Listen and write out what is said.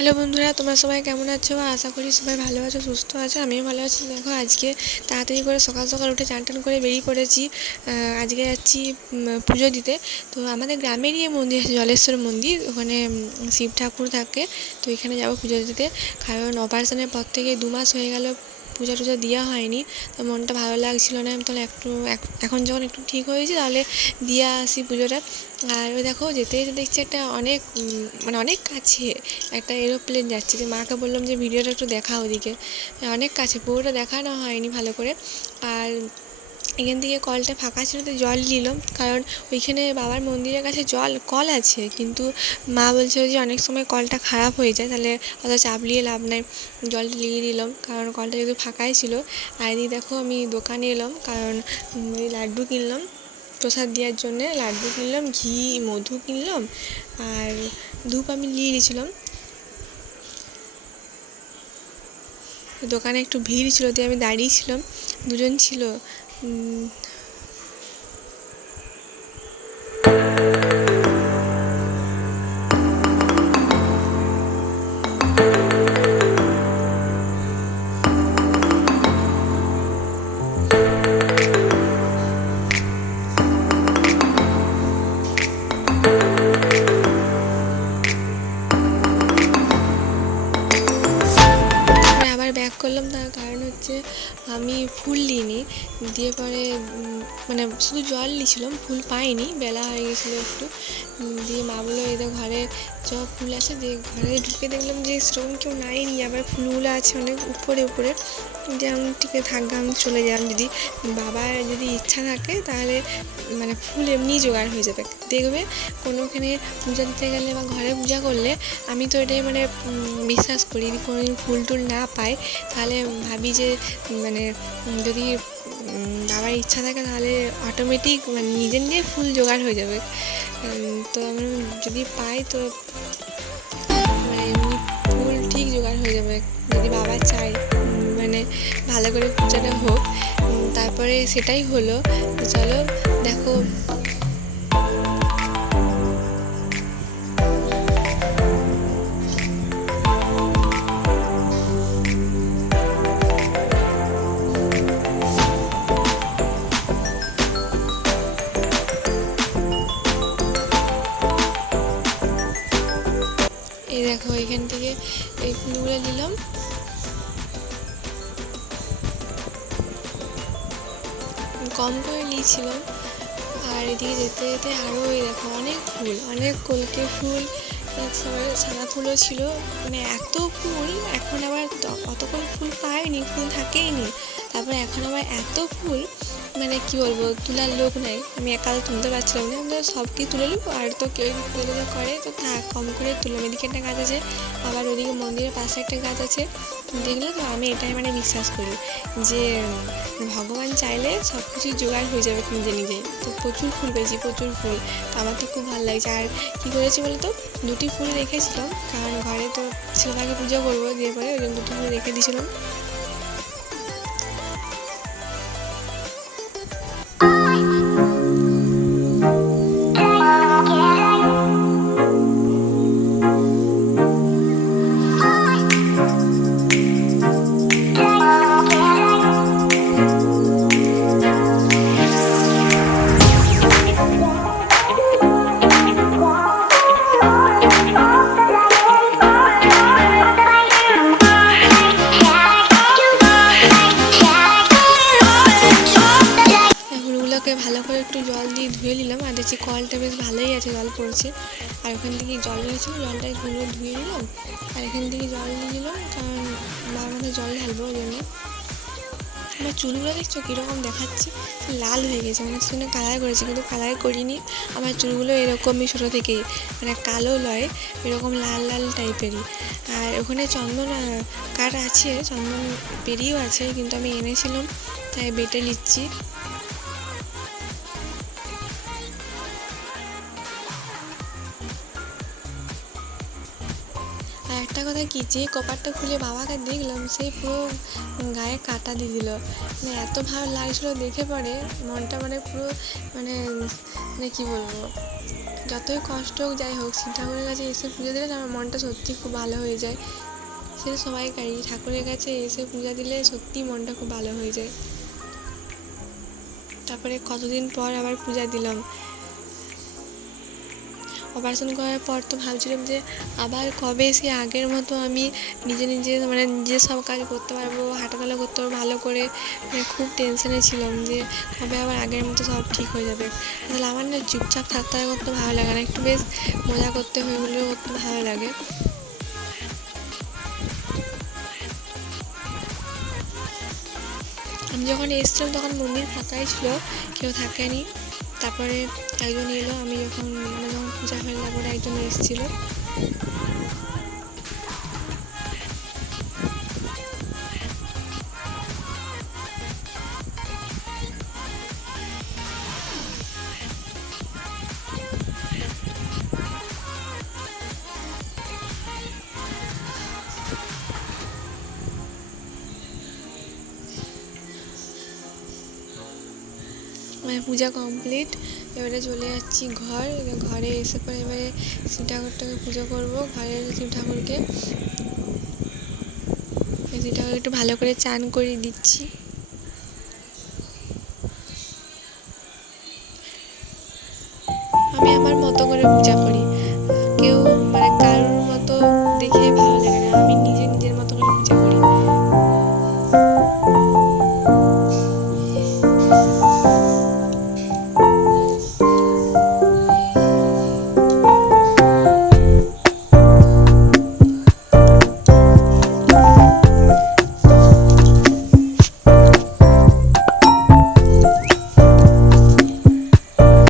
Hello বন্ধুরা, তোমরা সবাই কেমন আছো? আশা করি সবাই ভালো আছো, সুস্থ আছো। আমিও ভালো আছি। দেখো, আজকে তাড়াতাড়ি করে সকাল সকাল উঠে চান টান করে বেরিয়ে পড়েছি। আজকে যাচ্ছি পুজো দিতে। তো আমাদের গ্রামেরই মন্দির আছে, জলেশ্বর মন্দির। ওখানে শিব ঠাকুর থাকে। তো এখানে যাবো পুজো দিতে। কারণ অপারেশনের পর থেকে 2 মাস হয়ে গেল পূজা টুজা দেওয়া হয়নি। তো মনটা ভালো লাগছিল না। আমি তাহলে এখন যখন একটু ঠিক হয়েছি তাহলে দিয়ে আসি পুজোটা। আর ওই দেখো, যেতে যেতে দেখছি একটা অনেক কাছে একটা এরোপ্লেন যাচ্ছে। যে মাকে বললাম যে ভিডিওটা একটু দেখাও ওদিকে। অনেক কাছে, পুরোটা দেখানো হয়নি ভালো করে। আর এখান থেকে কলটা ফাঁকা ছিল, তো জল নিলাম। কারণ ওইখানে বাবার মন্দিরের কাছে কল আছে, কিন্তু মা বলছিল যে অনেক সময় কলটা খারাপ হয়ে যায়, তাহলে অত চাপ নিয়ে লাভ নাই। জলটা নিয়ে নিলাম, কারণ কলটা যেহেতু ফাঁকাই ছিল। আর এদিকে দেখো, আমি দোকানে এলাম, কারণ ওই লাড্ডু কিনলাম প্রসাদ দেওয়ার জন্যে। লাড্ডু কিনলাম, ঘি মধু কিনলাম, আর ধূপ আমি নিয়ে গেছিলাম। দোকানে একটু ভিড় ছিল, দিয়ে আমি দাঁড়িয়েছিলাম। দুজন ছিল। আবার ব্যাক করলাম। তার কারণ হচ্ছে আমি ফুল নিইনি, দিয়ে পরে মানে শুধু জল নিয়েছিলাম, ফুল পাইনি, বেলা হয়ে গেছিলো একটু। দিয়ে মা বললো, এদের ঘরে ফুল আছে। দিয়ে ঘরে ঢুকে দেখলাম যে সেরকম কেউ নাইনি, আবার ফুলগুলো আছে অনেক উপরে উপরে। দিয়ে আমি টিকে থাকবে, আমি চলে গেলাম। যদি বাবার যদি ইচ্ছা থাকে তাহলে মানে ফুল এমনি জোগাড় হয়ে যাবে। দেখবে কোনোখানে পূজা দিতে গেলে বা ঘরে পূজা করলে, আমি তো এটাই মানে বিশ্বাস করি, যদি কোনোদিন ফুল টুল না পাই তাহলে ভাবি যে মানে যদি বাবার ইচ্ছা থাকে তাহলে অটোমেটিক মানে নিজে নিজে ফুল জোগাড় হয়ে যাবে। তো আমি যদি পাই তো মানে এমনি ফুল ঠিক জোগাড় হয়ে যাবে, যদি বাবা চায় মানে ভালো করে পূজাটা হোক। তারপরে সেটাই হলো। তো চলো দেখো, এই দেখো এখান থেকে এই ফুলগুলো নিলাম। কম করে নিয়েছিলাম। আর এদিকে যেতে যেতে আরও এই দেখো অনেক কলকে ফুল, সাদা ফুলও ছিল। মানে এত ফুল, এখন আবার অতক্ষণ ফুল পাইনি, ফুল থাকেই নি। তারপরে এখন আবার এত ফুল, মানে কি বলবো, তোলার লোক নাই। আমি একা তুলতে পারছিলাম না। আমরা সব কি তুলে নেবো, আর তো কেউ তুলে করে, তো থাক কম করে তুললাম। এদিকে একটা গাছ আছে, আবার ওদিকে মন্দিরের পাশে একটা গাছ আছে। দেখলে তো, আমি এটাই মানে বিশ্বাস করি যে ভগবান চাইলে সব কিছুই জোগাড় হয়ে যাবে নিজে নিজেই। তো প্রচুর ফুল পেয়েছি, প্রচুর ফুল। তো আমার তো খুব ভালো লাগছে। আর কী করেছি বলতো, 2টি ফুল রেখেছিলাম, কারণ ঘরে তো শিবাকে পুজো করবো, দিয়ে পরে ওই জন্য 2টি ফুল রেখে দিয়েছিলাম। ফুলগুলোকে ভালো করে একটু জল দিয়ে ধুয়ে নিলাম। আর দেখছি কলটা বেশ ভালোই আছে, জল পড়ছে। আর ওখান থেকে জল নিয়েছিল, জলটা ধুয়ে নিলাম। আর এখান থেকে জল নিয়ে নিলাম, কারণ বাবার মাথায় জল ঢালবো ওই জন্য। আমার চুলগুলো দেখছো কীরকম দেখাচ্ছে, লাল হয়ে গেছে, মানে শুনে কালার করেছি, কিন্তু কালার করিনি। আমার চুলগুলো এরকমই ছোটো থেকেই, মানে কালো লয়, এরকম লাল লাল টাইপেরই। আর ওখানে চন্দন কাঠ আছে, চন্দন পেরিয়েও আছে, কিন্তু আমি এনেছিলাম তাই বেটে নিচ্ছি। আর একটা কথা কি, যে কপারটা খুলে বাবাকে দেখলাম, সেই পুরো গায়ে কাঁটা দিয়ে দিল। মানে এত ভালো লাগছিলো দেখে, পরে মনটা মানে পুরো মানে মানে কী বলবো, যতই কষ্ট হোক যাই হোক শিব ঠাকুরের কাছে এসে পুজো দিলে আমার মনটা সত্যি খুব ভালো হয়ে যায়। সেটা সবাইকারই, ঠাকুরের কাছে এসে পূজা দিলে সত্যিই মনটা খুব ভালো হয়ে যায়। তারপরে কতদিন পর আবার পূজা দিলাম। অপারেশন করার পর তো ভাবছিলাম যে আবার কবে সেই আগের মতো আমি নিজে নিজে সব কাজ করতে পারবো, হাঁটাচলা করতে পারবো ভালো করে। খুব টেনশনে ছিলাম যে কবে আবার আগের মতো সব ঠিক হয়ে যাবে। তাহলে আমার না চুপচাপ থাকতে করতে ভালো লাগে না, একটু বেশ মজা করতে হয়ে হলেও করতে ভালো লাগে। আমি যখন এসেছিলাম তখন মন্দির ফাঁকাই ছিল, কেউ থাকেনি। তারপরে একজন এলো, আমি যখন পূজা হয়ে তারপরে একজন এসেছিলো। পূজা কমপ্লিট, এবারে চলে যাচ্ছি ঘরে এসে পরে এবারে শিব ঠাকুরটাকে পুজো করবো। ঘরের শিব ঠাকুরকে একটু ভালো করে চান করিয়ে দিচ্ছি। আমি আমার মতো করে পূজা করি।